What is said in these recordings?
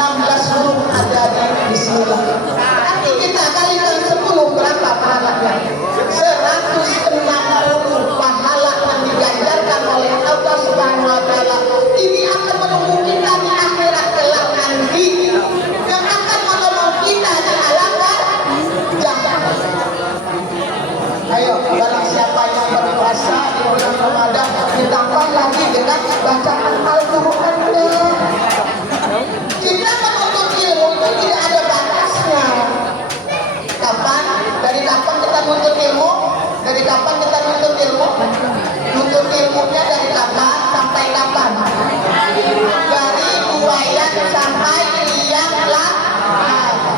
16 huruf ada di bismillah. Nanti kita kalikan 10 berapa pahalanya? 160 pahala yang diganjarkan oleh Allah Subhanahu wa taala. Ini akan menunggu kita di akhirat kelak nanti, yang akan menolong kita di alam jannah. Ayo, barang siapa yang berpuasa di bulan Ramadan ditambah lagi dengan bacaan Al-Qur'annya. Kita menuntut ilmu itu tidak ada batasnya. Kapan? Dari kapan kita menuntut ilmu? Dari kapan kita menuntut ilmu? Menuntut ilmunya dari kapan sampai kapan? Dari buayan sampai liang lah.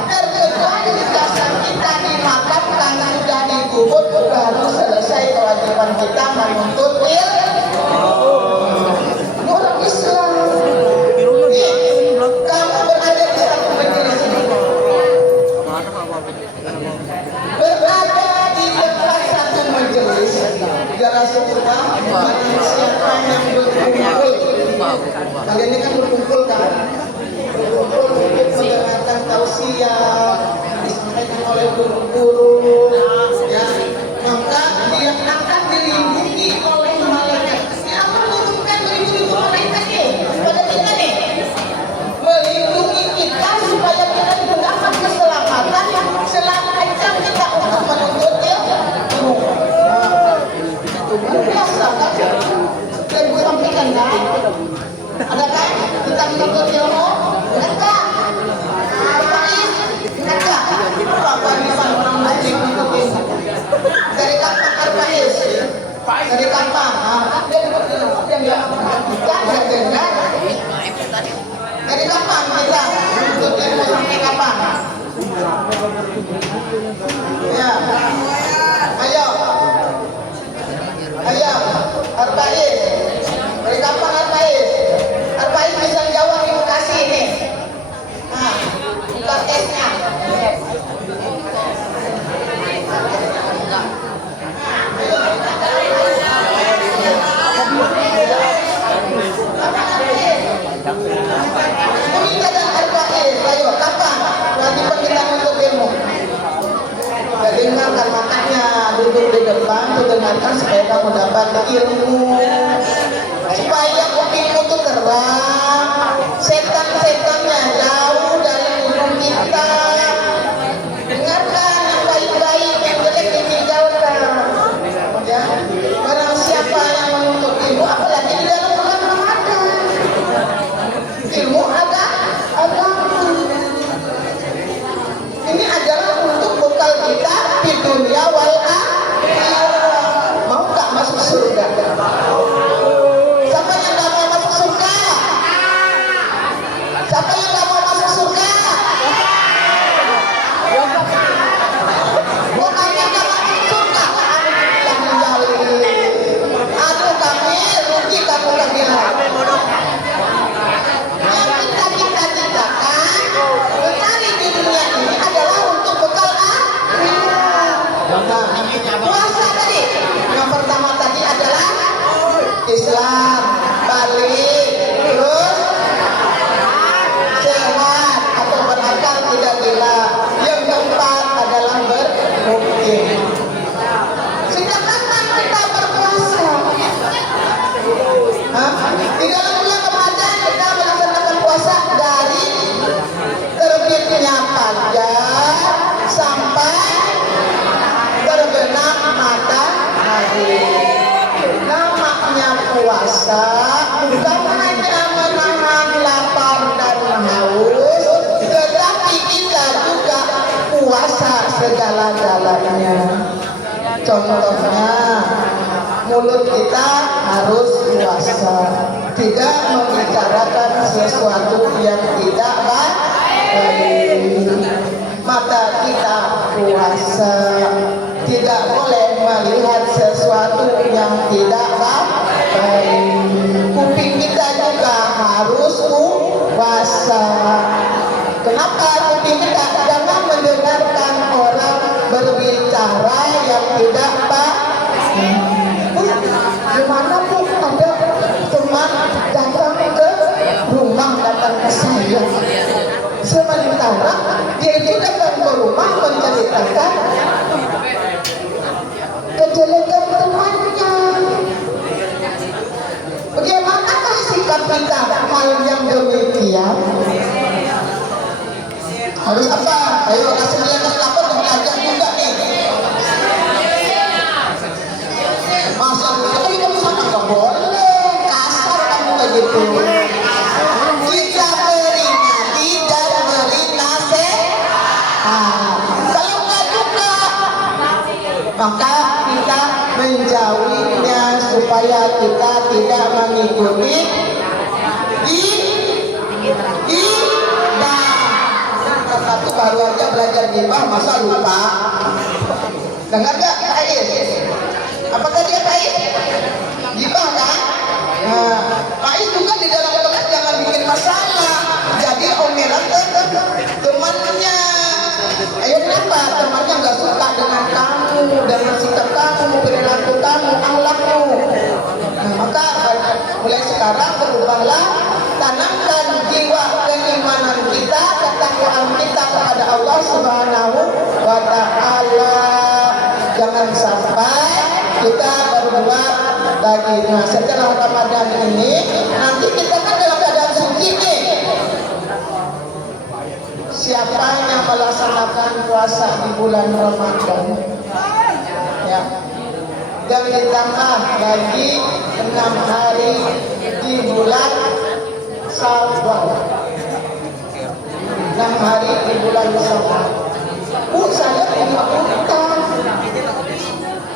Terkecuali jasa kita dimakan karena sudah dikubur, baru selesai kewajiban kita menuntut ilmu. Ini orang Islam. Kamu berada di satu majelis ini, berada di dekat satu majelis. Gara sebuah siapa yang berkumpul. Kalian ini kan berkumpul kan? Berkumpul untuk mendengarkan tausiah disampaikan oleh guru-guru. Ya, maka dia akan dilindungi oleh malaikat. Ini apa menurunkan beribu-ribu malaikat nih pada kita nih, melindungi kita supaya kita mendapatkan keselamatan selama jam kita untuk menuntut ilmu. Luar biasa kan? Yang gue sampaikan kan? Adakah kita menuntut ilmu? Enggak. Enggak. Apa bisa orang lain menuntut ilmu? Dari kapan Arba'is? Dari kapan? Dia menuntut ilmu yang kita dengar. Dari kapan kita menuntut ilmu sampai kapan? Ya. Ayo. Ayo, Arba'is. Dari kapan Arba'is? Arba'is bisa jawab ibu kasih ini. Nah, buka tesnya. Meminta dan Arba'is. Ayo, kapan? Kewajiban kita menuntut ilmu. Dengarkan, makanya duduk di depan tuh, dengarkan supaya kamu dapat ilmu, supaya kupingmu tuh terbang, setan-setannya jauh dari hidung kita. Dengarkan yang baik-baik, yang jelek ditinggalkan. Ya, barang siapa yang menuntut ilmu, apalagi di dalam bulan Ramadan, ilmu ada. Ini adalah untuk bekal kita di dunia wal akhirah. Mau nggak masuk surga? Siapa yang nggak mau masuk surga? Siapa yang nggak mau masuk surga? Bukannya nggak masuk surga, yang menjauhi. Aduh kami rugi, kamu bilang. Yang kita cita-citakan mencari di dunia ini adalah untuk bekal akhirat. Puasa tadi, yang pertama tadi adalah Islam, balik, terus sehat atau berakal tidak gila. Yang keempat adalah bermukim. Sejak kapan kita berpuasa? Di dalam bulan Ramadan kita melaksanakan puasa dari terbitnya fajar sampai terbenam matahari. Namanya puasa bukan hanya menahan lapar dan haus, tetapi kita juga puasa segala-galanya. Contohnya, mulut kita harus puasa, tidak membicarakan sesuatu yang tidak baik. Mata kita puasa, tidak boleh melihat sesuatu yang tidak baik. Kuping kita juga harus puasa. Kenapa kuping kita? Jangan mendengarkan orang berbicara yang tidak baik. Gimana pun ada teman datang ke rumah, datang ke saya, sekarang dia itu datang ke rumah menceritakan kejelekan temannya. Bagaimanakah sikap kita hal yang demikian? Harus apa? Ayo kasih lihat lapor dan belajar juga nih. Masa kamu sama nggak boleh kasar kamu kayak gitu. Kita peringati dan beri nasihat. Kalau nggak juga, maka kita menjauhinya supaya kita tidak mengikuti satu baru aja belajar gibah masa lupa. Dengar gak Ais? Apa tadi Ais? Gibah kan? Nah, Ais juga di dalam kelas jangan bikin masalah. Jadi omelan temannya. Ayo kenapa? Temannya nggak suka dengan kamu, dengan sikap kamu, perilaku kamu, akhlakmu. Nah, maka mulai sekarang berubahlah, tanamkan jiwa keimanan kita, ketakwaan kita kepada Allah Subhanahu wa Ta'ala. Jangan sampai kita berbuat lagi. Nah, setelah Ramadan ini, nanti kita kan dalam keadaan suci nih. Siapa yang melaksanakan puasa di bulan Ramadan? Ya. Dan ditambah lagi 6 hari di bulan Syawal. 6 hari di bulan Syawal. Saya punya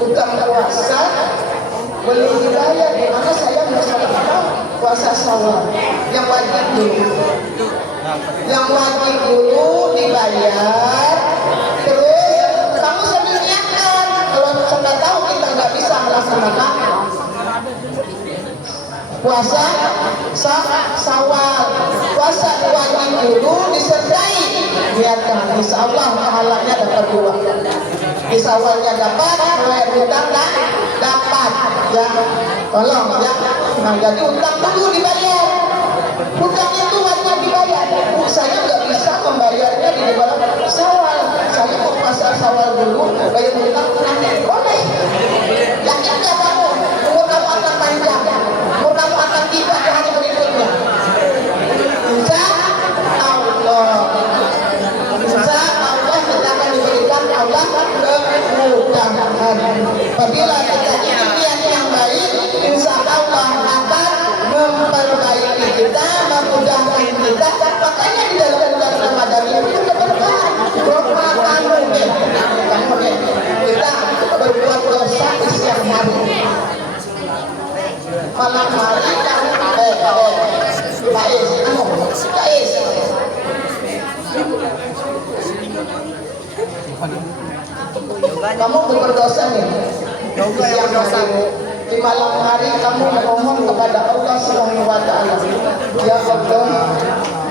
utang puasa belum dibayar. Dimana saya melaksanakan puasa Syawal yang wajib dulu. Yang wajib dulu dibayar. Terus kamu sambil niatkan. Kalau sudah tahu kita nggak bisa melaksanakan puasa Syawal, puasa wajib dulu disertai niatkan. Insya Allah pahalanya dapat 2. Di Syawalnya dapat, bayar hutang dapat. Ya, tolong ya. Nah, jadi hutang dulu dibayar. Hutang itu wajib dibayar. Saya nggak bisa membayarnya di bulan Syawal. Saya mau puasa Syawal dulu, bayar hutang nanti. Boleh. Yakin nggak kamu? Umur kamu akan panjang. Umur kamu akan tiba ke hari berikutnya. Insya Allah. Insya Allah kita akan diberikan Allah kemudahan. Apabila kita niat yang baik, insya Allah akan memperbaiki kita, memudahkan kita. Makanya di dalam bulan Ramadan ini kita berdoa, kita berbuat dosa di siang hari. Malam hari kamu berdosa nih. Di malam hari kamu memohon kepada Allah Subhanahu wa Ta'ala, ya Allah,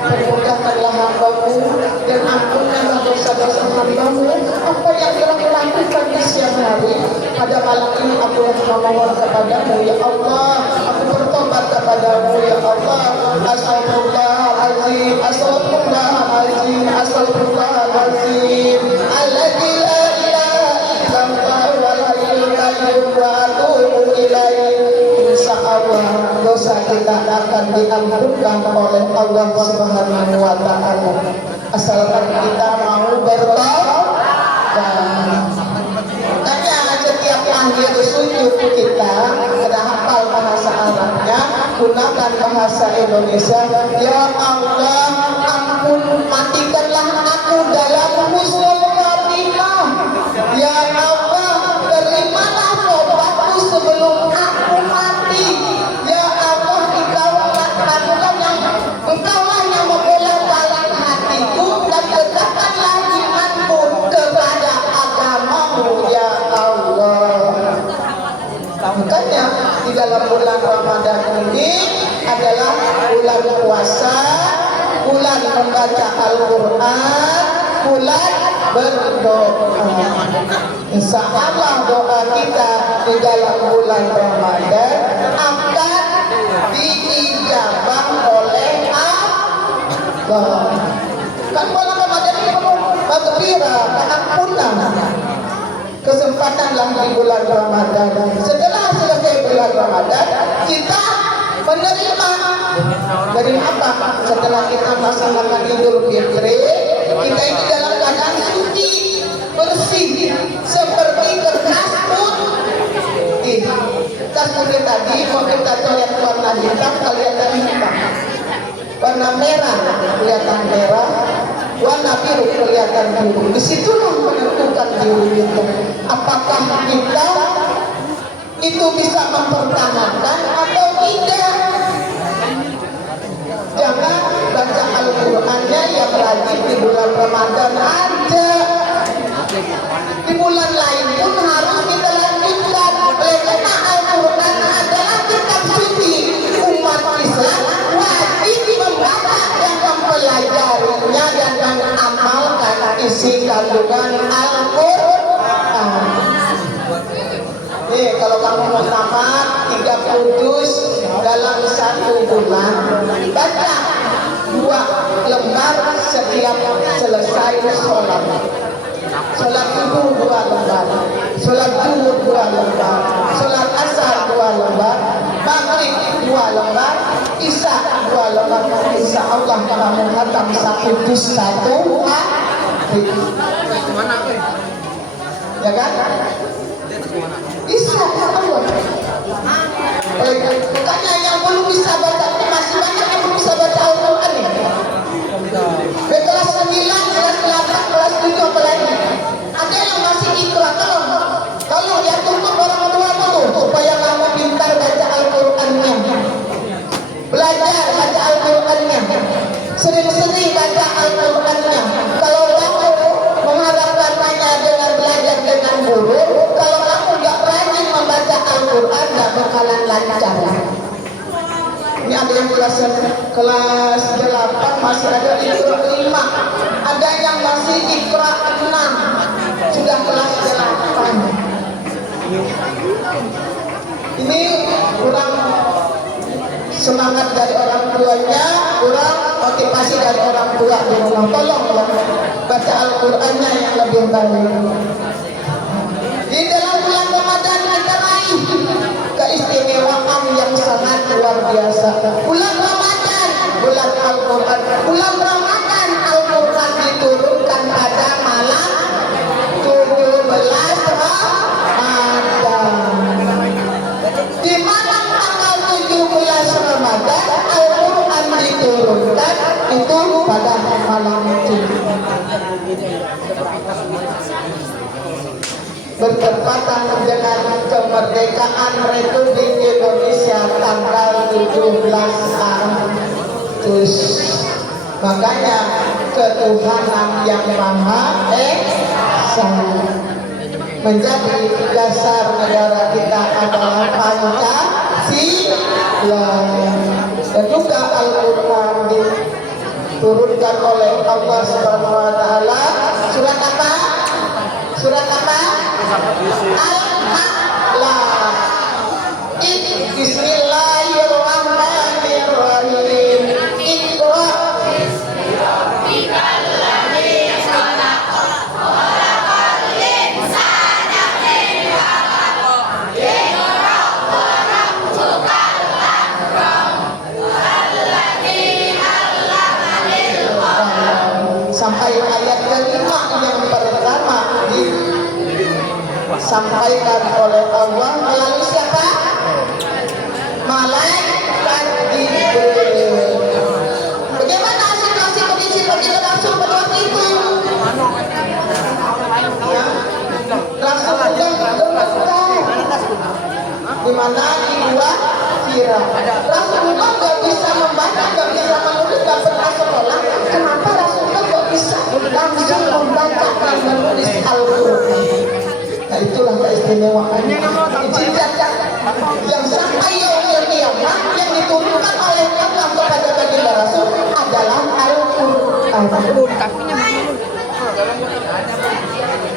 permudahkanlah hamba-Mu dan ampunkanlah dosa-dosa hamba-Mu. Apa yang telah kulakukan di siang hari, pada malam ini aku memohon kepadamu, ya Allah. Aku bertobat kepadamu, ya Allah. Astagfirullahaladzim, astagfirullahaladzim, astagfirullahaladzim. Alladzi la ilaha illallah wal hayyul qayyum wa atubu ilaih. Insya Allah dosa kita akan diampunkan oleh Allah Subhanahu wa Ta'ala, asalkan kita mau bertobat. Makanya setiap akhir sujud kita ada hafal bahasa Arabnya, gunakan bahasa Indonesia. Ya Allah, ampun, matikanlah aku dalam husnul khatimah. Ya Allah, terimalah tobatku sebelum aku mati. Ya Allah, Engkaulah yang membelak-balik hatiku dan tegakkanlah imanku kepada agamamu, ya Allah. Makanya di dalam bulan Ramadan ini adalah bulan puasa, bulan membaca Al-Quran, bulan berdoa. Insya Allah doa kita di dalam bulan Ramadan akan diijabah oleh Allah. Kan bulan Ramadan maghfirah, keampunan. Kesempatan di bulan Ramadan. Setelah selesai bulan Ramadan, kita menerima dari apa? Setelah kita melaksanakan Idul Fitri, kita ini dalam keadaan suci, bersih, seperti kertas putih. Tas putih tadi mau kita coret warna hitam, kalian tadi hitam. Warna merah kelihatan merah, warna biru kelihatan biru. Disitulah menentukan diri itu. Apakah kita itu bisa mempertahankan atau tidak? Jangan baca Al-Qur'annya yang rajin di bulan Ramadan aja. Di bulan lain pun harus kita lanjutkan. Karena Al-Qur'an adalah kitab suci umat Islam, wajib membaca dan mempelajarinya dan mengamalkan isi kandungan Al-Qur'an. Kalau kamu mau tamat 30 juz dalam 1 bulan, baca 2 lembar setiap selesai sholat. Sholat subuh 2 lembar, sholat zuhur 2 lembar, sholat asar 2 lembar, maghrib 2 lembar, isya 2 lembar. Insya Allah kamu hatam 1 juz 1 hari. Ya kan? Bisa, Allah. Bukannya yang belum bisa baca, masih banyak yang belum bisa baca Al-Quran ini. Kelas 9, kelas 8, kelas 7 apalagi. Ada yang masih ikra, kalau ya tuntut orang tua dulu supaya kamu pintar baca Al-Qurannya. Belajar baca Al-Qurannya. Sering-sering baca Al-Qurannya. Kalau kamu mengharapkan hanya dengan belajar dengan guru, kalau kamu nggak rajin membaca Al-Quran, nggak bakalan lancar. Ini ada yang kelas 8 masih ada Iqra 5, ada yang masih Iqra 6, sudah kelas 8. Ini kurang semangat dari orang tuanya, kurang motivasi dari orang tua di rumah. Tolong ya, baca Al-Qurannya yang lebih baik. Di dalam bulan Ramadan kita raih keistimewaan yang sangat luar biasa. Bulan Ramadan, bulan Al-Quran. Bulan Ramadan Al-Quran diturunkan pada malam 17 Ramadan. Di malam tanggal 17 Ramadan Al-Quran diturunkan itu pada malam itu. Bertepatan dengan kemerdekaan Republik Indonesia tanggal 17 Agustus. Makanya ketuhanan yang Maha Esa menjadi dasar negara kita adalah Pancasila. Dan juga Al-Quran diturunkan oleh Allah Subhanahu wa taala. Surat apa? Surat apa? Al-A'la. Bismillahirrahmanirrahim. Iqra. Sampai ayat kelima yang pertama disampaikan oleh Allah melalui siapa? Malaikat Jibril. Bagaimana situasi kondisi Baginda Rasul pada waktu itu? Ya, langsung di mana dibuat viral. Rasulullah nggak bisa membaca, nggak bisa menulis, nggak pernah sekolah. Kenapa Rasulullah kok bisa langsung membaca dan menulis Al-Quran? Nah itulah keistimewaannya. Yang sampai yaumul qiyamah yang diturunkan oleh Allah kepada baginda Rasul adalah Al-Quran.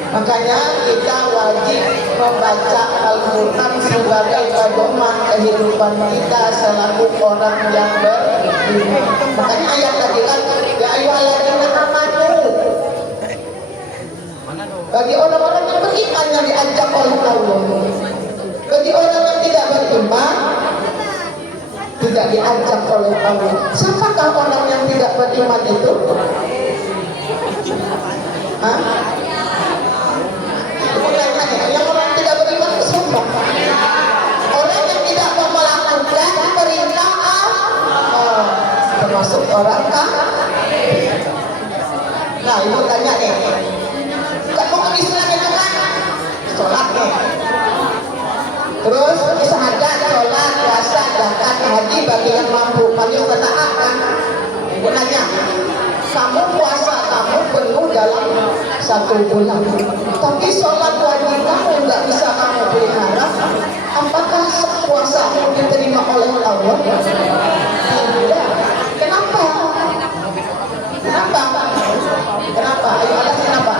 Makanya kita wajib membaca Al-Quran sebagai pedoman kehidupan kita selaku orang yang beriman. Makanya ayat tadi kan, ya ayyuhalladzina amanu, iman itu? Hah? Yang orang tidak beriman itu siapa? Orang yang tidak mau melakukan perintah Allah, termasuk orang kafir. Nah, ibu tanya nih, rukun Islam itu kan sholat nih, terus syahadat, sholat, puasa, zakat, haji bagi yang mampu, bagi yang bertaat kan. Ibu nanya, kamu puasa kamu penuh dalam 1 bulan, tapi sholat wajib kamu nggak bisa kamu pelihara, apakah puasamu diterima oleh Allah? Tidak. Kenapa? Kenapa? Kenapa? Ayo ada kenapa?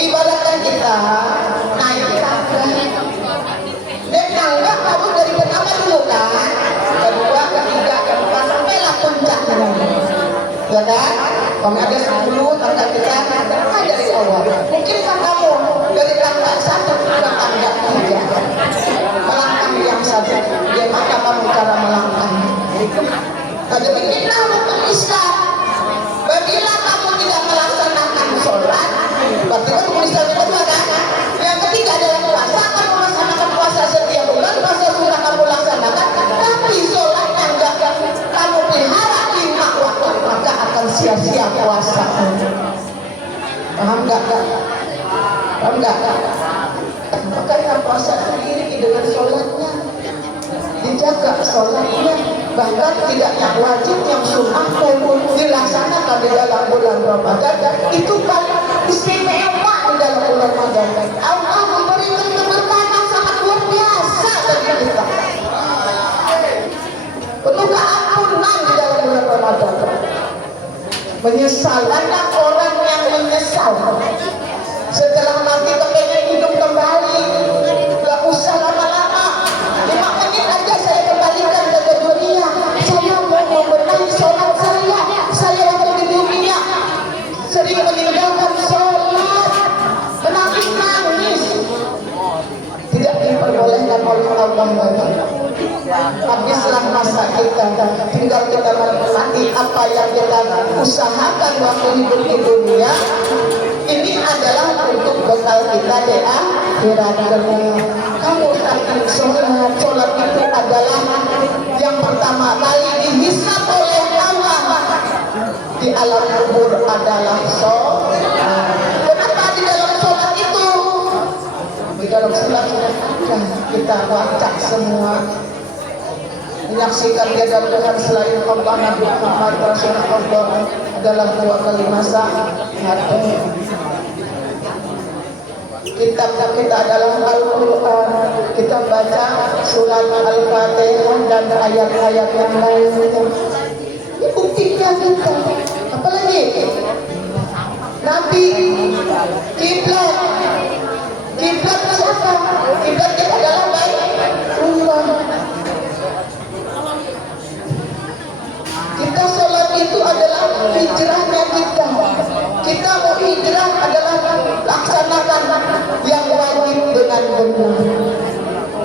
Ibaratkan kita naik tangga. Naik tangga kamu dari pertama dulu kan, kedua, ketiga, keempat, sampailah puncaknya. Ya kan? Kalau ada 10 tangga kita, kan dari awal. Mungkinkah kamu dari tangga 1 ke tangga 3 melangkah yang satu? Bagaimana kamu cara melangkah? Nah, demikianlah rukun Islam. Bila kamu tidak melaksanakan sholat, berarti kan rukun Islam itu kan? Yang ketiga adalah puasa. Kamu melaksanakan puasa setiap bulan, puasa sudah kamu laksanakan, tapi sholatnya enggak kamu pelihara 5 waktu, maka akan sia-sia puasa. Paham enggak? Paham enggak? Makanya puasa sendiri dengan sholatnya, dijaga sholatnya, bahkan tidak yang wajib, yang sunnah pun dilaksanakan di dalam bulan Ramadan. Itu paling istimewa di dalam bulan Ramadan. Allah memberikan keberkahan sangat luar biasa bagi kita, penuh keampunan di dalam bulan Ramadan. Menyesal, banyak orang yang menyesal setelah mati kepengen hidup kembali. Gak usah lama-lama, 5 menit aja saya kembalikan ke dunia. Saya mau membenahi sholat saya waktu di dunia sering meninggalkan sholat, menangis, tidak diperbolehkan oleh Allah. Habislah masa kita, tinggal kita menikmati apa yang kita usahakan waktu hidup di dunia. Ini adalah untuk bekal kita di akhirat. Kamu takkan sholat itu adalah yang pertama kali dihisab oleh Allah di alam kubur adalah sholat. Kenapa di dalam sholat itu? Di dalam sholat kita baca semua, menyaksikan tiada Tuhan selain Allah, Nabi Muhammad Rasulullah adalah 2 kalimat syahadat. Kitab kita adalah Al-Quran. Kita baca surat Al-Fatihah dan ayat-ayat yang lainnya. Ini buktinya kita. Apalagi Nabi, kiblat. Kiblat siapa? Kiblat kita adalah Baitullah. Kita sholat itu adalah hijrahnya kita. Kita mau hijrah adalah laksanakan yang wajib dengan benar.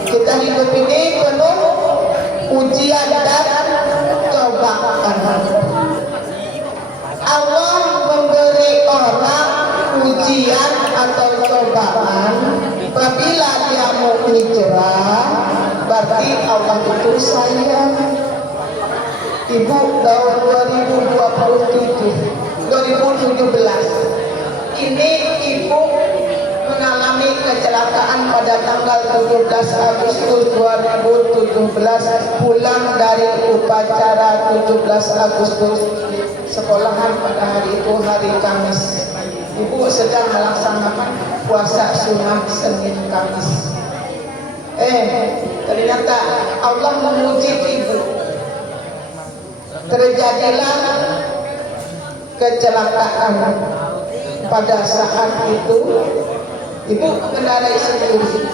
Kita hidup ini penuh ujian dan cobaan. Allah memberi orang ujian atau cobaan apabila dia mau hijrah, berarti Allah itu sayang. Ibu tahun 2017 ini ibu mengalami kecelakaan pada tanggal 17 Agustus 2017, pulang dari upacara 17 Agustus sekolahan pada hari itu, hari Kamis. Ibu sedang melaksanakan puasa sunnah Senin Kamis. Ternyata Allah memuji ibu. Terjadilah kecelakaan. Pada saat itu ibu mengendarai sendiri.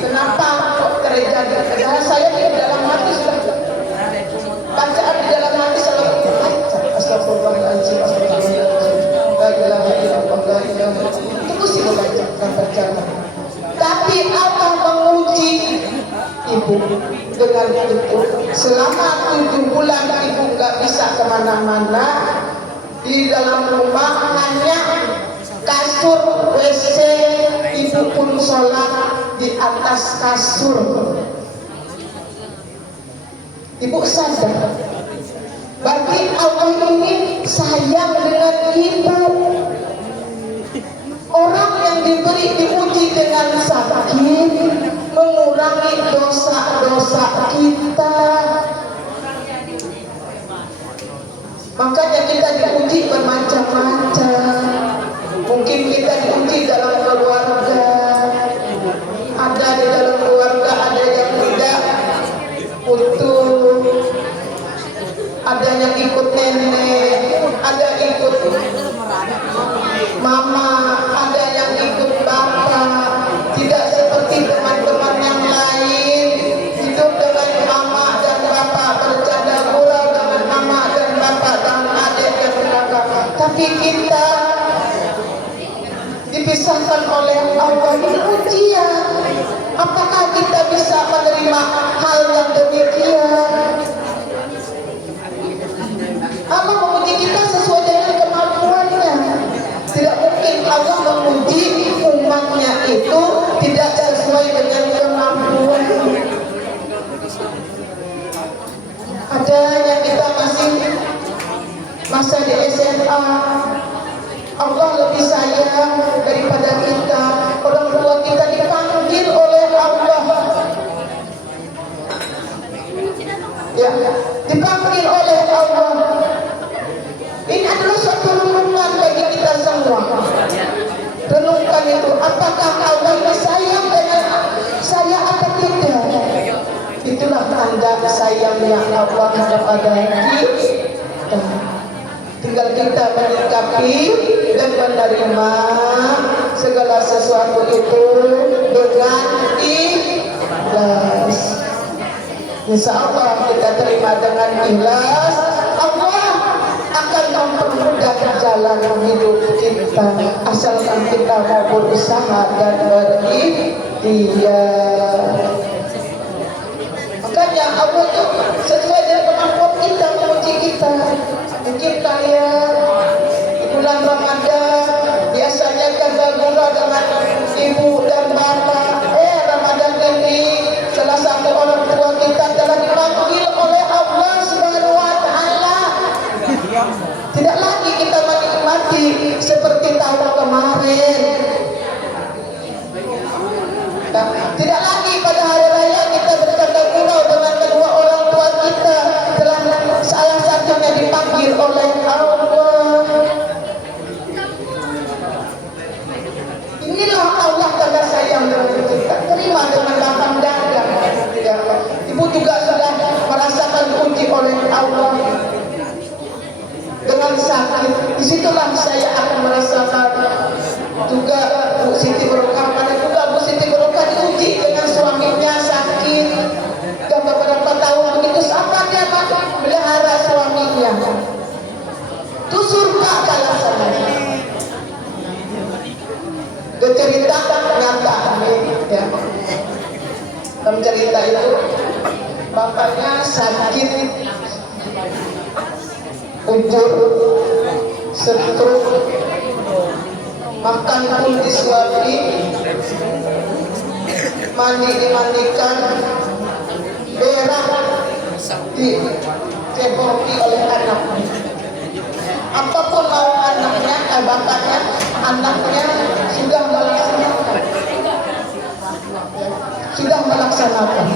Kenapa kok terjadi? Karena saya di dalam hati sudah bacaan di dalam hati selalu astagfirullahaladzim, astagfirullahaladzim, la ilaha illallah, la ilaha illallah. Itu mesti membaca dan berjalan. Tapi Allah menguji ibu dengan itu. Selama 7 bulan ibu gak bisa kemana-mana. Di dalam rumah hanya kasur WC, ibu pun sholat di atas kasur. Ibu sadar, bagi Allah ini sayang dengan ibu. Orang yang diuji dengan sakit mengurangi dosa-dosa kita. Makanya kita diuji bermacam-macam. Mungkin kita diuji dalam keluarga. Ada di dalam keluarga ada yang tidak utuh, ada yang ikut nenek, ada ikut mama, ada yang ikut bapak. Tidak seperti teman-teman yang lain, hidup dengan mama dan bapak, bercanda gurau dengan mama dan bapak dan adik dan kakak. Tapi kita dipisahkan oleh Allah. Ini ujian. Apakah kita bisa menerima hal yang demikian? Allah menguji kita sesuai dengan kemampuannya. Tidak mungkin Allah menguji umatnya itu tidak sesuai dengan kemampuan. Ada yang kita masih masa di SMA, Allah lebih sayang daripada kita. Orang tua kita dipanggil oleh Allah, ya, dipanggil oleh Allah. Ini adalah suatu renungan bagi kita semua. Renungkan itu, apakah Allah ini sayang dengan saya atau tidak? Itulah tanda sayangnya Allah kepada kita. Tinggal kita menyikapi dan menerima segala sesuatu itu dengan ikhlas. Insya Allah kita terima dengan ikhlas, Allah akan mempermudah jalan hidup kita, asalkan kita mau berusaha dan berikhtiar. Makanya Allah itu sesuai dengan kemampuan kita menguji kita. Mungkin kaya bulan Ramadan biasanya gagah-gagah dengan ibu dan bapak. Ramadan ini salah satu orang tua kita telah dipanggil oleh Allah Subhanahu wa Ta'ala. Tidak lagi kita menikmati seperti tahun kemarin. Tidak lagi pada hari raya kita bercanda gurau dengan kedua orang tua kita. Telah salah satunya dipanggil oleh Allah. Inilah Allah tanda sayang dengan kita. Terima dengan lapang dada. Ibu juga sudah merasakan uji oleh Allah dengan sakit. Disitulah saya akan merasakan juga Bu Siti Barokah. Pada juga Bu Siti Barokah diuji dengan suaminya sakit. Dan beberapa tahun begitu sabar dia melihara suaminya. Itu surga balasannya. Dia cerita nyata, ya. Dalam cerita itu bapaknya sakit ujur, stroke, makan pun disuapi, mandi dimandikan, berak diceboki oleh anaknya. Apapun mau anaknya, bapaknya, anaknya sudah melaksanakan.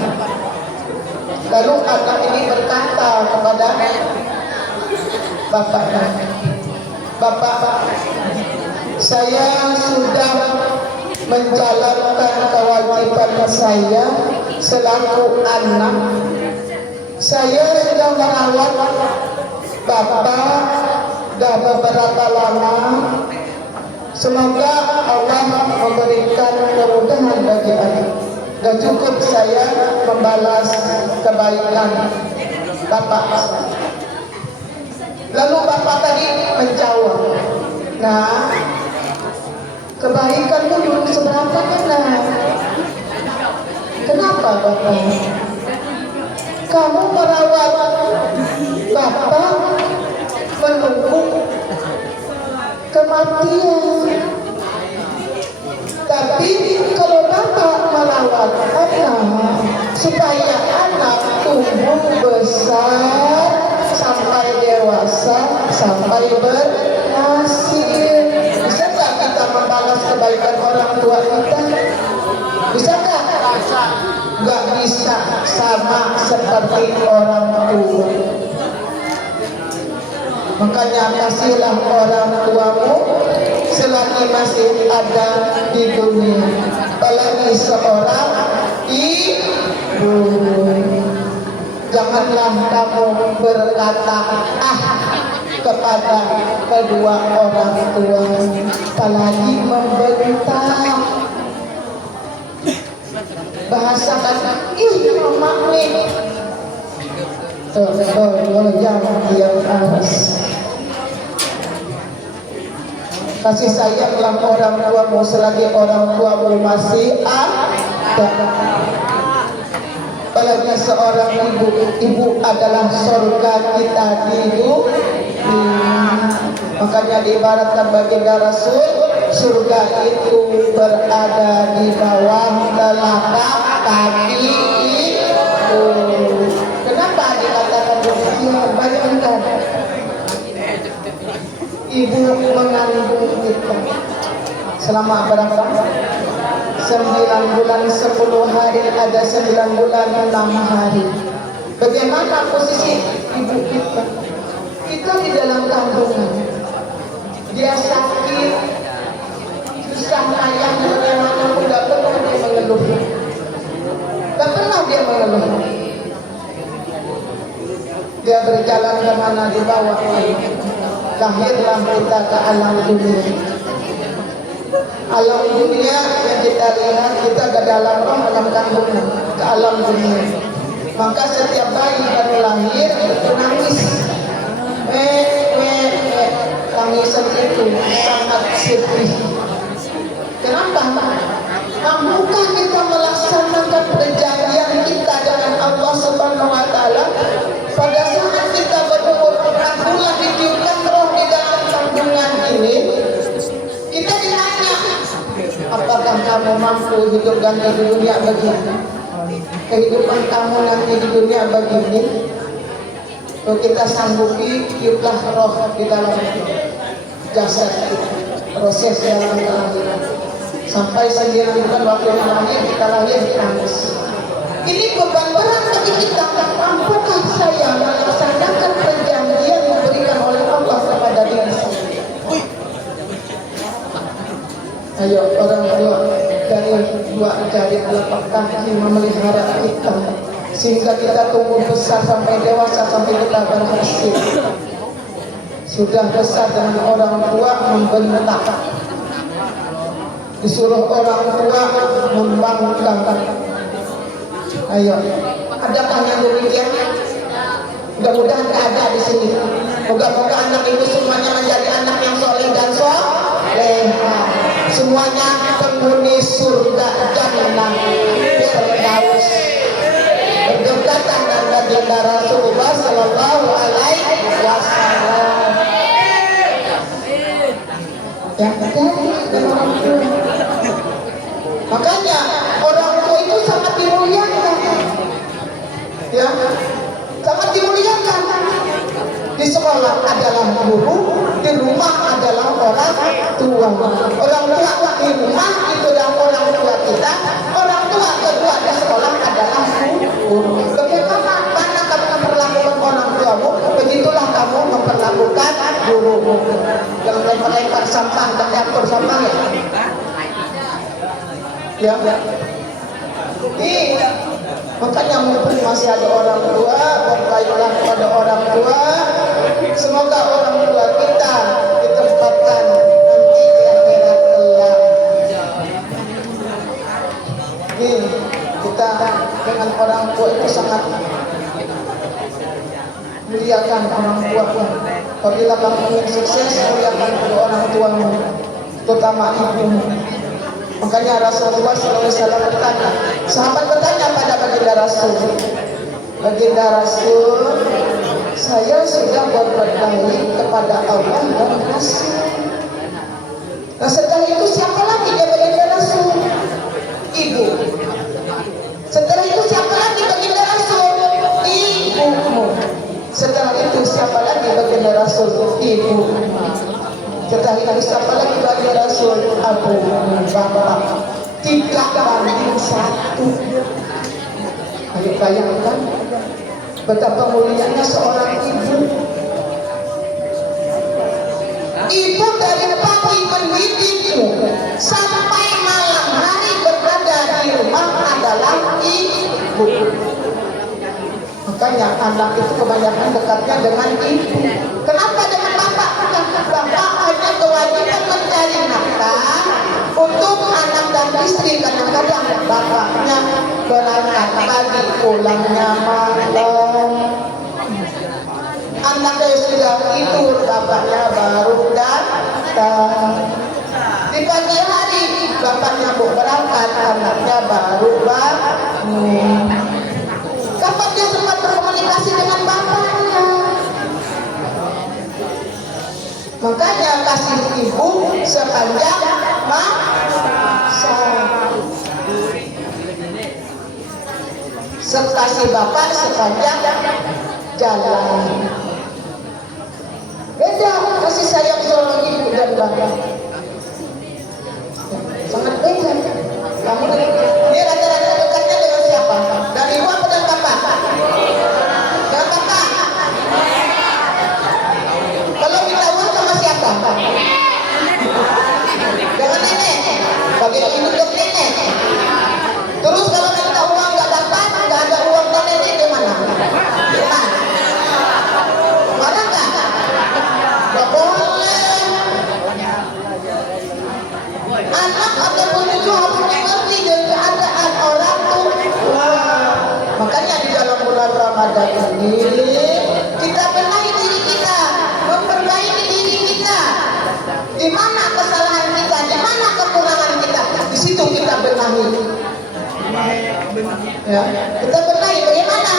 Lalu anak ini berkata kepada bapaknya, "Bapak, saya sudah menjalankan kewajiban saya selaku anak. Saya sudah merawat Bapak dah beberapa lama. Semoga Allah memberikan kemudahan bagi anak. Dan cukup saya membalas kebaikan Bapak." Lalu Bapak tadi menjawab, "Nah, kebaikanmu belum seberapa kan? Kenapa Bapak? Kamu merawat Bapak supaya anak tumbuh besar sampai dewasa, sampai berhasil. Bisa nggak kita membalas kebaikan orang tua kita? Bisa nggak? Nggak bisa, sama seperti orang tua. Makanya kasihlah orang tuamu selagi masih ada di dunia, apalagi seorang ibu. Janganlah kamu berkata kepada kedua orang tua, apalagi membentak. Bahasakan mama nih. Jangan diam aras. Kasih sayanglah orang tuamu selagi orang tuamu masih ada. Apalagi seorang ibu adalah surga kita di dunia. Makanya diibaratkan baginda Rasul, surga itu berada di bawah telapak kaki ibu. Kenapa dikatakan demikian? Bayangkan, ibu mengandung kita selama berapa? 9 bulan 10 hari, ada 9 bulan 6 hari. Bagaimana posisi ibu kita? Kita di dalam kandungan, dia sakit, susah payah, bagaimana pun gak pernah dia mengeluh. Gak pernah dia mengeluh. Dia berjalan kemana dibawa. Lahirlah kita ke alam dunia. Alam dunia yang kita lihat, kita ke dalam roh, alam kandungan, ke alam dunia. Maka setiap bayi baru lahir itu nangis. Tangisan itu sangat sedih. Kenapa? Mampukah kita melaksanakan perjanjian kita dengan Allah Subhanahu wa Ta'ala? Pada saat kita berumur 4 bulan ditiupkan roh di dalam kandungan ini, kita ditanya, apakah kamu mampu hidup di dunia begini? Kehidupan kamu nanti di dunia begini? Kalau kita sanggupi, tiuplah roh di dalam jasad kita, proses dalam kelahiran. Sampai 9 bulan waktu yang lahir, kita lahir nangis. Ini beban berat bagi kita. Mampukah saya melaksanakan perjanjian yang diberikan oleh Allah kepada diri saya? Ayo orang tua, dari 2 jari telapak kaki memelihara kita, sehingga kita tumbuh besar sampai dewasa, sampai kita berhasil. Sudah besar dengan orang tua membentak, disuruh orang tua membangunkan. Ayo, adakah yang demikian? Mudah-mudahan ada di sini. Moga-moga anak ibu semuanya menjadi anak yang soleh dan soleha. Semuanya penghuni surga jannah firdaus. Berdekatan dengan baginda Rasulullah Sallallahu Alaihi Wasallam. Ya, orang tua. Makanya orang tua itu sangat dimuliakan. Ya, sangat dimuliakan. Di sekolah adalah guru, di rumah adalah orang tua. Orang tua di rumah itu adalah orang tua kita. Orang tua kedua di sekolah adalah guru. Bagaimana kamu memperlakukan orang tuamu, begitulah kamu memperlakukan gurumu. Jangan lempar-lempar sampah, dan diatur sampah ya. Makanya mumpung masih ada orang tua, berbaiklah kepada orang tua. Semoga orang tua kita ditempatkan nanti di akhirat kelak. Kita dengan orang tua itu sangat muliakan orang tua. Apabila kamu ingin sukses, muliakan kedua orang tuamu, terutama ibumu. Makanya Rasulullah SAW bertanya, sahabat bertanya pada baginda Rasul, baginda Rasul, saya sudah berbuat baik kepada Allah dan Rasul. Nah setelah itu siapa lagi dia baginda Rasul? Ibu. Setelah itu siapa lagi baginda Rasul ibu. Setelah itu siapa lagi bagi Rasul? Abu Bapak. 3:1. Ayo bayangkan betapa mulianya seorang ibu. Ibu dari pagi mendidikmu sampai malam hari berada di rumah adalah ibu. Makanya anak itu kebanyakan dekatnya dengan ibu. Kenapa dengan bapak? Bapak hanya kewajiban mencari nafkah untuk anak dan istri. Kadang-kadang bapaknya berangkat pagi, pulangnya malam. Anaknya sudah tidur, bapaknya baru datang. Di pagi hari bapaknya mau berangkat, anaknya baru bangun. Kapan dia sempat berkomunikasi dengan bapaknya? Makanya kasih ibu sepanjang masa, kasih bapak sepanjang jalan. Beda kasih sayang seorang ibu dan bapak, sangat beda. Kamu ini rata-rata dekatnya dengan siapa? Dari ibu apa dan bapak? Dengan bapak. Kalau minta uang sama siapa? Dengan nenek. Bagian ibu dan nenek. Terus kalau minta uang nggak dapat, nggak ada uang dan nenek, di mana? Di mana? Mana nggak? Nggak boleh. Anak ataupun cucu harus mengerti dengan keadaan orang tua. Makanya di dalam bulan Ramadan ini kita benahi diri kita, memperbaiki diri kita. Di mana kesalahan kita, di mana kekurangan kita, di situ kita benahi. Ya, kita benahi bagaimana?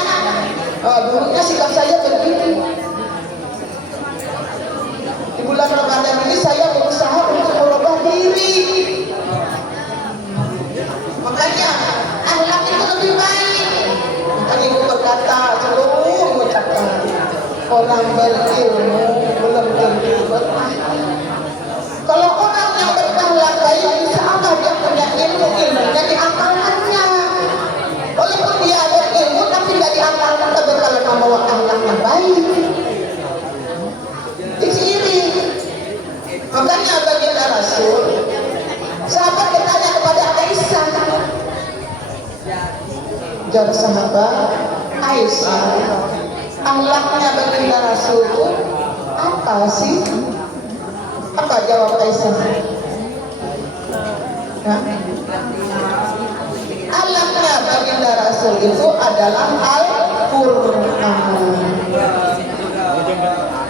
Dulunya sikap saya begini. Di bulan Ramadan ini saya berusaha untuk merubah diri. Makanya akhlak itu lebih baik. Makanya ibu berkata, seluruh mengucapkan orang berilmu belum tentu berakhlak. Kalau orang yang berakhlak baik, insya Allah dia punya ilmunya diamalkannya. Walaupun dia ada ilmu tapi tidak diamalkan, tapi kalau membawa akhlak yang baik, diciri. Makanya baginda Rasul, sahabat bertanya kepada Aisyah, jawab sahabat, Aisyah, akhlaknya baginda Rasul itu apa sih? Apa jawab Aisyah? Akhlaknya baginda Rasul itu adalah Al-Qur'an.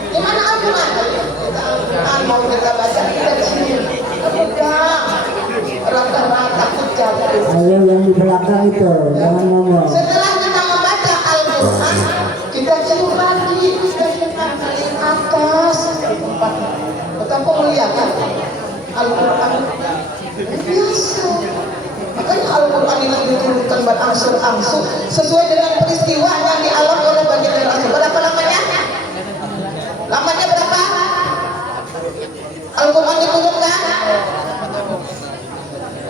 Di mana Al-Qur'an? Al-Qur'an mau kita baca kita di sini. Enggak. Rata-rata jatuh. Ayo yang di belakang itu, jangan ngomong. Setelah kita membaca Al-Qur'an, kita cium lagi, kita paling atas tempat. Betapa mulia kan? Al-Qur'an biasa. Makanya Al-Qur'an ini diturunkan berangsur-angsur sesuai dengan peristiwa yang dialami oleh baginda Rasul. Berapa lamanya? Lamanya berapa? Al-Qur'an diturunkan?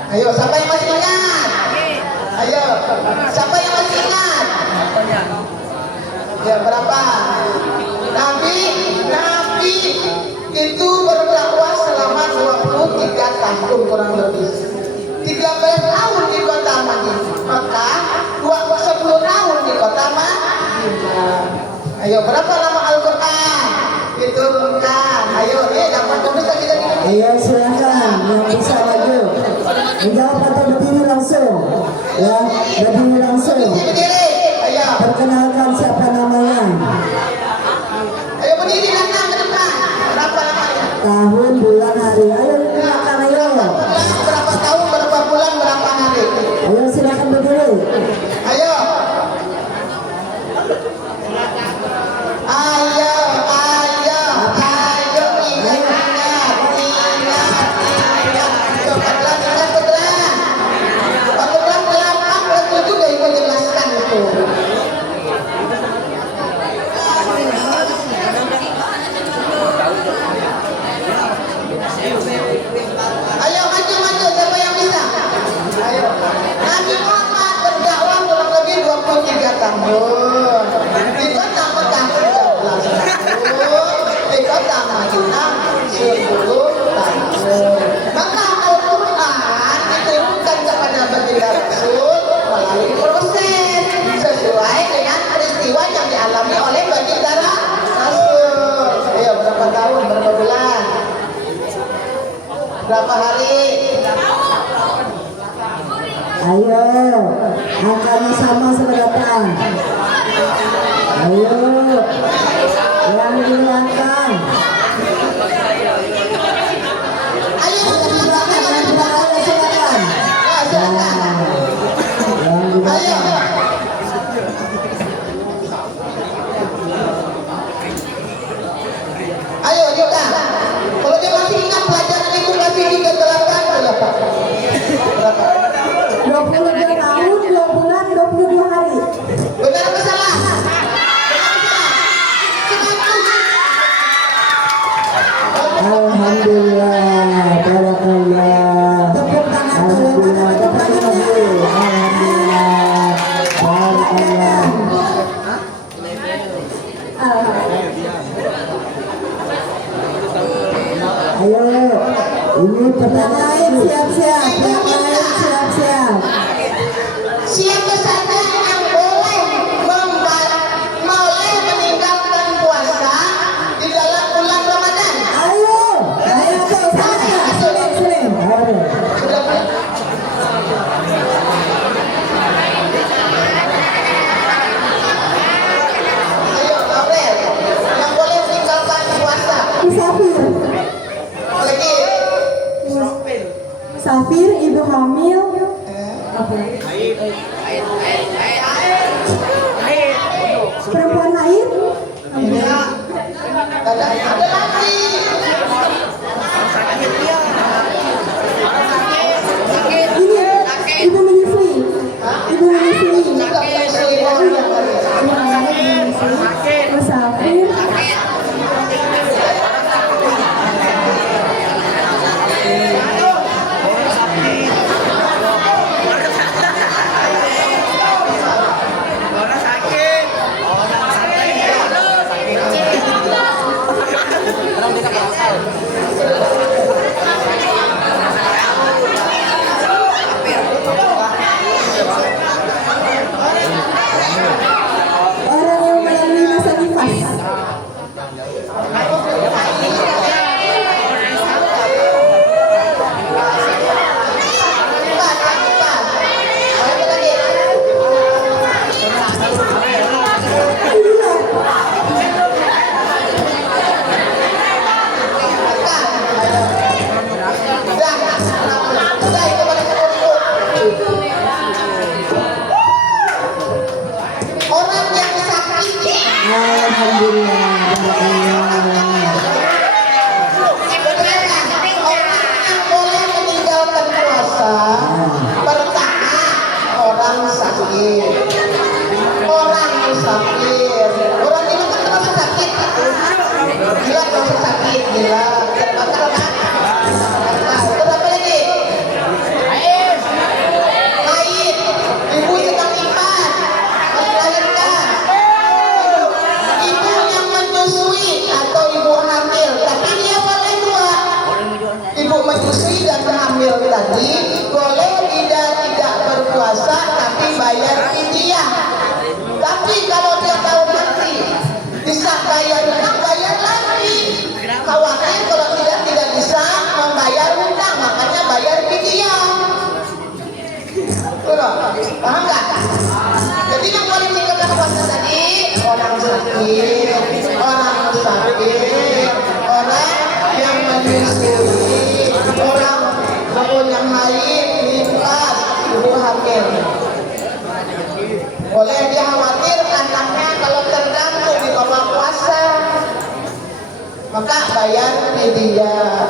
Ayo, siapa yang masih ingat? Ayo, siapa yang masih ingat? Ya, berapa? Nabi itu berdakwah selama 23 tahun kurang lebih. 13 tahun di kota Madinah, maka 10 tahun di kota Madinah. Ayo, berapa lama Al-Qur'an diturunkan? Ayo, dapat tulis kita gini. Ayo silakan yang bisa maju. Menjawab atau berdiri langsung. Ya, berdiri langsung. Berdiri. Ayo. Perkenalkan siapa namanya. Ayo berdiri datang ke depan. Berapa lamanya? Tahun, bulan, hari. Ayo silakan ayo. Berapa tahun, berapa bulan, berapa hari? Ayo silakan berdiri. Ayo. Ayo, ayo, ayo, ingat. Cepatlah, cepatlah. Cepatlah, pelan-pelan, itu udah ibu jelaskan itu. Berapa hari? Ayo, angkanya sama seberapa? Ayo, yang dihilangkan. Ayo, Silakan, yang silakan. silakan. Yang Ayo. Ayo kita. Kalau dia masih ingat pelajaran itu masih juga berapa? 22 tahun, 2 bulan, 22 hari. Benar apa salah? Alhamdulillah, barakallah. Tepuk tangan dulu. Alhamdulillah, barakallah. Ayo, ini pertanyaan siap-siap. Yang lain siap-siap. Siapa saja yang boleh meninggalkan puasa di dalam bulan Ramadan? Ayo, tuh, sana. Sini. Ayo. Ayo, Gabriel, yang boleh meninggalkan puasa. Musafir. Lagi. Musafir, ibu hamil. Perempuan haid. Ada lagi. Ini ibu menyusui. Ibu menyusui. Musafir. Orang yang melalui masa nifas. Orang yang sakit. Alhamdulillah. Orang yang boleh meninggalkan puasa pertama orang sakit, orang musafir. Orang ini kan terasa sakit, gila terasa sakit, gila. Terbatal kan? Terus apa lagi? Haid, ibu sedang iman, melahirkan. Ibu yang menyusui atau ibu hamil, tapi dia boleh dua. Ibu menyusui dan hamil tadi boleh tidak berpuasa tapi bayar fidyah. Tapi kalau dia tahu nanti bisa bayar hutang, bayar lagi. Khawatir kalau tidak bisa membayar hutang, makanya bayar fidyah. Paham nggak? Jadi yang boleh meninggalkan puasa tadi orang sakit, orang musafir, orang yang menyusui, orang yang haid, nifas, ibu hamil. Boleh dia khawatir anaknya kalau terganggu di bawah puasa, maka bayar fidyah.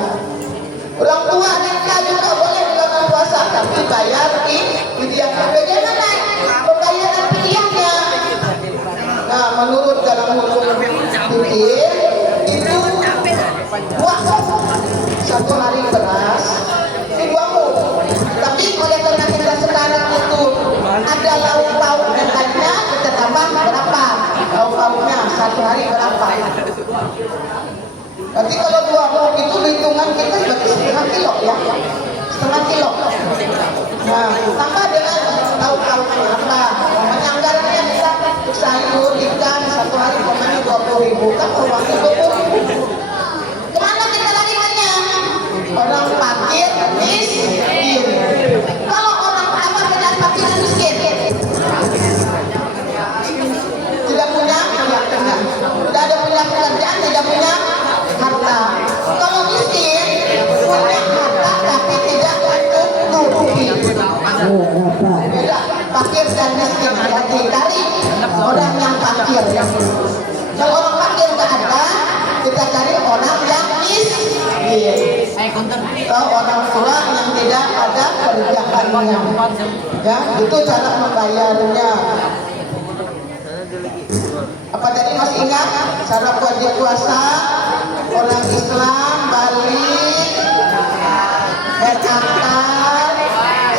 Orang tua nikah juga boleh melakukan puasa, tapi bayar fidyah. Bagaimana pembayaran fidyahnya? Nah, menurut dalam hukum fikih itu puasa 1 hari beras dibuang. Tapi oleh karena kita sekarang itu ada lauk pauk dekatnya, kita tambah berapa? Lauk pauknya 1 hari berapa? Nanti kalau 2 muk itu hitungan kita berarti 1/2 kilo ya, 1/2 kilo. Nah, tambah dengan lauk pauknya apa? Namanya anggarannya kita sayur, ikan 1 hari pokoknya 20.000 kan uangnya 20.000. Kemana kita larinya? Orang pagi tidak punya harta. Kalau miskin punya harta tapi tidak mencukupi. Beda fakir dan miskin. Jadi cari orang yang fakir. Kalau orang fakir nggak ada, kita cari orang yang miskin. Atau orang tua yang tidak ada kerjaannya. Ya, itu cara membayarnya. Apa tadi masih ingat? Cara wajib puasa orang Islam balik, berangkat,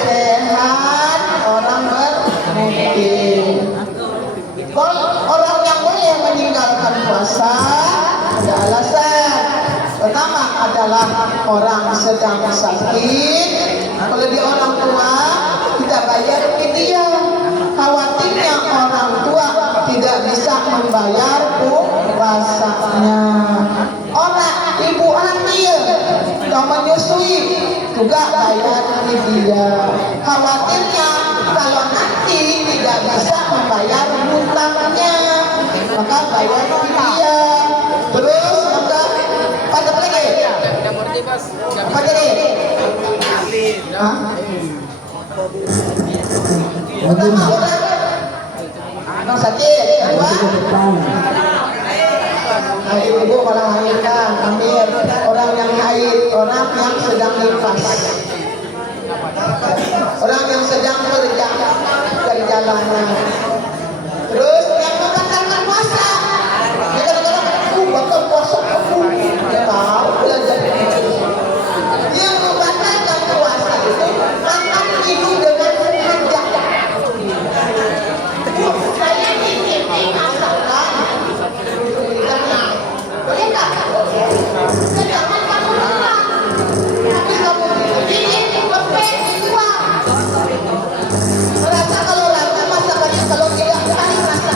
sehat, orang bermukim. Kalau orang yang boleh meninggalkan puasa ada alasan. Pertama adalah orang sedang sakit. Kalau dia orang tua, kita bayar dia. Khawatirnya orang tua tidak bisa membayar puasanya. Orang ibu hamil yang menyusui juga bayar dia. Khawatirnya kalau nanti tidak bisa membayar hutangnya, maka bayar dia. Terus maka pada lagi. Apa jadi? Pertama orang sakit, kedua ibu orang melahirkan, hamil, orang yang haid, orang yang sedang nifas, orang yang sedang perjalanan. Terus yang membatalkan puasa, dia kadang-kadang batal puasa aku, dia tahu belajar. Yang membatalkan puasa itu makan minum dengan sengaja. Saya ingin asalkan boleh nggak? Jangan kamu lupa. Tapi kamu ingin lebih uang. Merasa kalau lama masakannya kalau tidak paling rasa.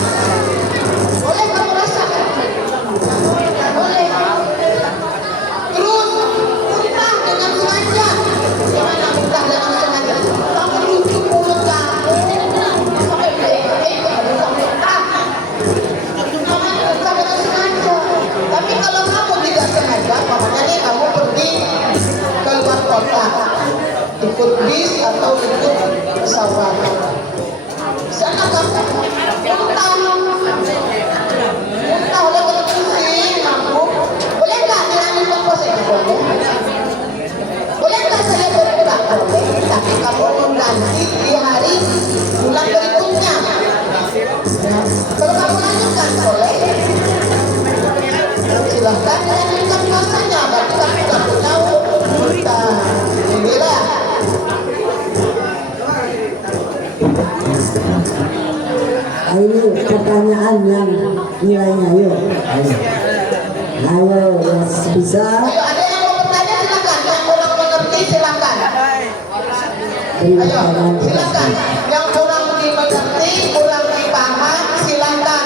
Boleh kamu rasakan? Boleh. Terus muntah dengan sengaja. Gimana muntah dengan sengaja? Kamu lucu mulut kamu. Sampai sampai sengaja. Tapi kalau kamu tidak sengaja, makanya nih kamu pergi ke luar kota, ikut bis atau ikut pesawat. Sana kamu muntah oleh pusing, mampu. Boleh nggak dilanjutkan puasa itu? Boleh nggak saya berbuka? Boleh. Tapi kamu mengganti di hari bulan berikutnya. Ya. Kalau kamu lanjutkan boleh. Silahkan dilanjutkan puasanya, berarti kamu tidak punya hutang. Inilah. Ayo pertanyaan yang nilainya, yuk. Ayo yang bisa. Ayo ada yang mau bertanya silakan, yang kurang mengerti silakan. Ayo silakan, yang kurang dimengerti, kurang dipaham silakan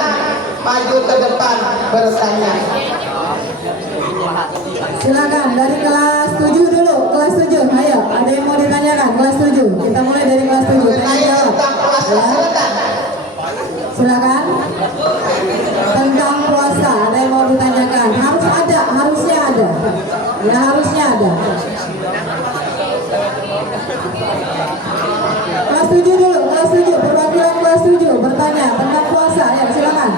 maju ke depan bertanya. Silakan dari kelas 7 dulu, kelas 7. Ayo, ada yang mau ditanyakan kelas 7. Kita mulai dari kelas 7. Tanya jawab. Tentang puasa silakan. Silakan. Tentang puasa, ada yang mau ditanyakan? Harus ada, harusnya ada. Ya, harusnya ada. Kelas 7 dulu, kelas 7. Perwakilan kelas 7 bertanya tentang puasa. Ya, silakan.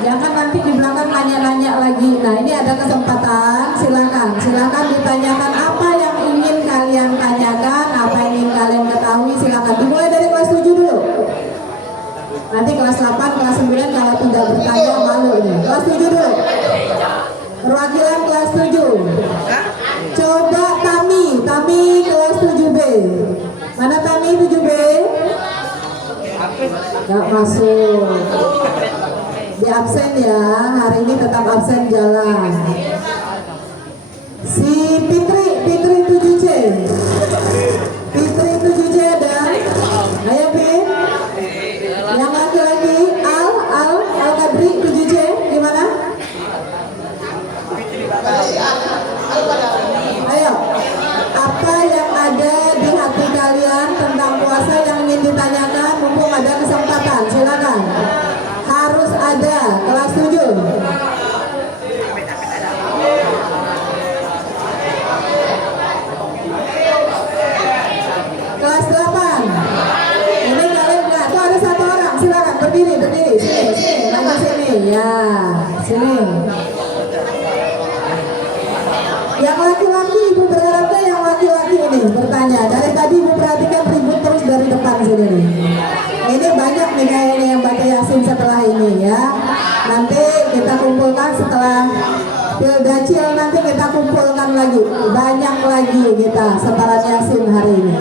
Jangan nanti di belakang nanya-nanya lagi. Nah, ini ada kesempatan. Silakan ditanyakan apa yang ingin kalian tanyakan, apa yang ingin kalian ketahui. Silakan. Dimulai dari kelas 7 dulu. Nanti kelas 8, kelas 9 kalau tidak bertanya malu ini. Kelas 7 dulu. Perwakilan kelas 7. Coba Tami kelas 7B. Mana Tami 7B? Gak masuk. Di absen ya, hari ini tetap absen jalan. Si Fitri 7C. Fitri 7C ada. Ayo Fit. Yang laki-laki Al Kadri 7C gimana? Ayo. Apa yang ada di hati kalian tentang puasa yang ingin ditanyakan mumpung ada kesempatan? Silakan. Harus ada kelas 7. berdiri, sini, maju sini, ya, sini. Yang laki-laki, Ibu berharapnya yang laki-laki ini bertanya. Dari tadi Ibu perhatikan ribut terus dari depan sini nih. Ini banyak nih kayaknya yang baca Yasin setelah ini ya. Nanti kita kumpulkan setelah Pildacil, nanti kita kumpulkan lagi. Banyak lagi kita setoran Yasin hari ini.